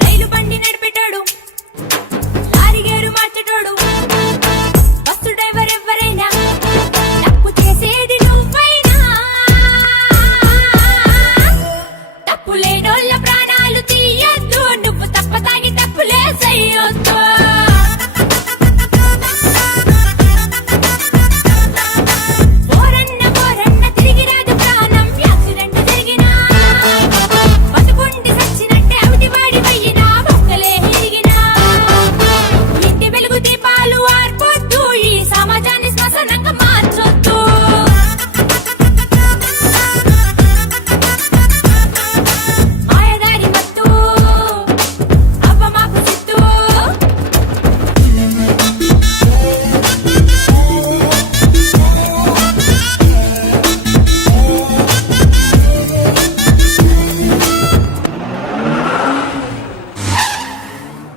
రైలు బండి నడిపెట్టాడు, lorry gear మార్చెటోడు, bus driver ఎవరైనా తప్పు చేసేది నువ్వైనా. తప్పు లేనోళ్ళ ప్రాణాలు తీయొద్దు, నువ్వు తప్ప తాగి తప్పులే చెయ్యొద్దు.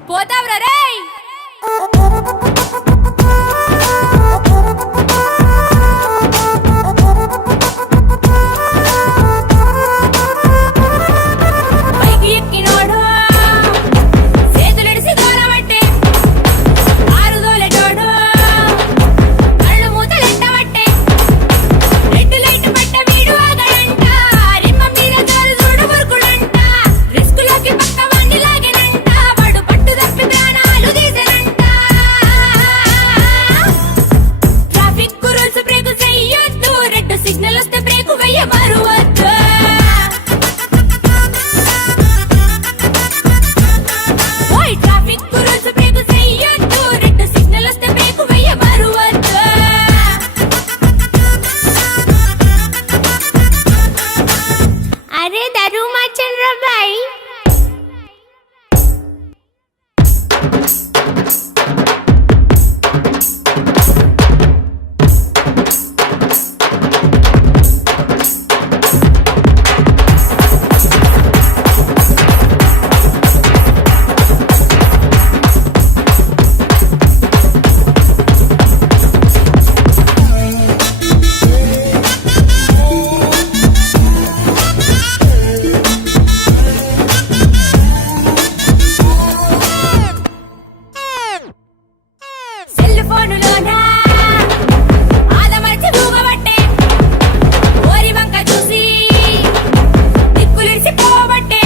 పోతావ్రా రేయ్. పైకి ఎక్కినోడు చేతులెడిసి దూరబట్టే, ఆరుదోలెటోడు కళ్ళు మూతలెట్టబట్టే, రెడ్ లైట్ పట్ట వీడు ఆగడంట, రిమ్మ మీద జోరు చూడు బురుకుడంట, రిస్కులోకి పక్క వాణ్ణి లాగెనంట, వాడు పట్టు తప్పి ప్రాణాలు తీసెనంట. ట్రాఫిక్ రూల్స్ బ్రేక్ చెయ్యొద్దు, రెడ్ సిగ్నల్ వస్తే బ్రేక్ వెయ్య మరువద్దు. ఓయ్ ట్రాఫిక్ రూల్స్ బ్రేక్ చెయ్యొద్దు, రెడ్ సిగ్నల్ వస్తే బ్రేక్ వెయ్య మరువద్దు. అరే దరు మార్చండ్రా బాయ్. సెల్ ఫోనులోనా ఆదమర్చి ఊగబట్టే, ఓరి వంక చూసి దిక్కులిడిసి పోబట్టే,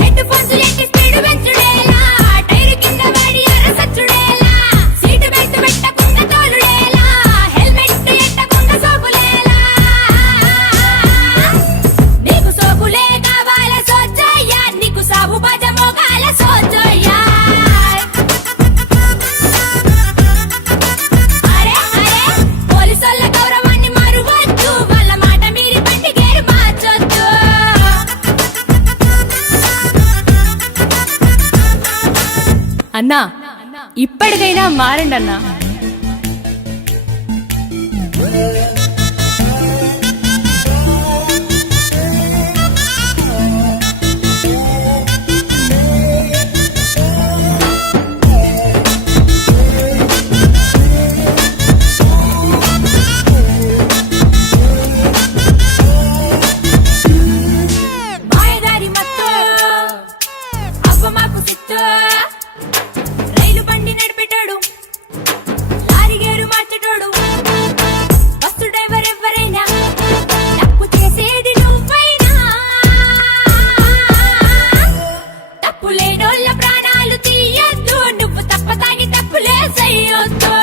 హెడ్ ఫోన్స్ ఎట్టి స్పీడ్ పెంచుడేలా, టైరు కింద వాడి అరసచ్చుడేలా, సీటు బెల్ట్ పెట్టకుండా తోలుడేలా, హెల్మెట్ ఎట్టకుండా సోకులేలా. నీకు సోకులే కావాల సోచయ్యా, నీకు సాగు బాజ మోగాల సోచయ్యా. అరే అరే పోలీసోళ్ళ గౌరవాన్ని మరువద్దు, వాళ్ళ మాట మీరి బండి గేరు మార్చొద్దు. అన్నా ఇప్పటికైనా మారండి అన్నా. మాయదారి మత్తు అవ్వ మాకు సిత్తు, రైలు బండి నడిపెట్టాడు, లారీ గేరు మార్చెటోడు, బస్సు డ్రైవర్ ఎవరైనా తప్పు చేసేది నువ్వైనా. తప్పు లేనోళ్ళ ప్రాణాలు తీయొద్దు, నువ్వు తప్ప తాగి తప్పులే చెయ్యొద్దు.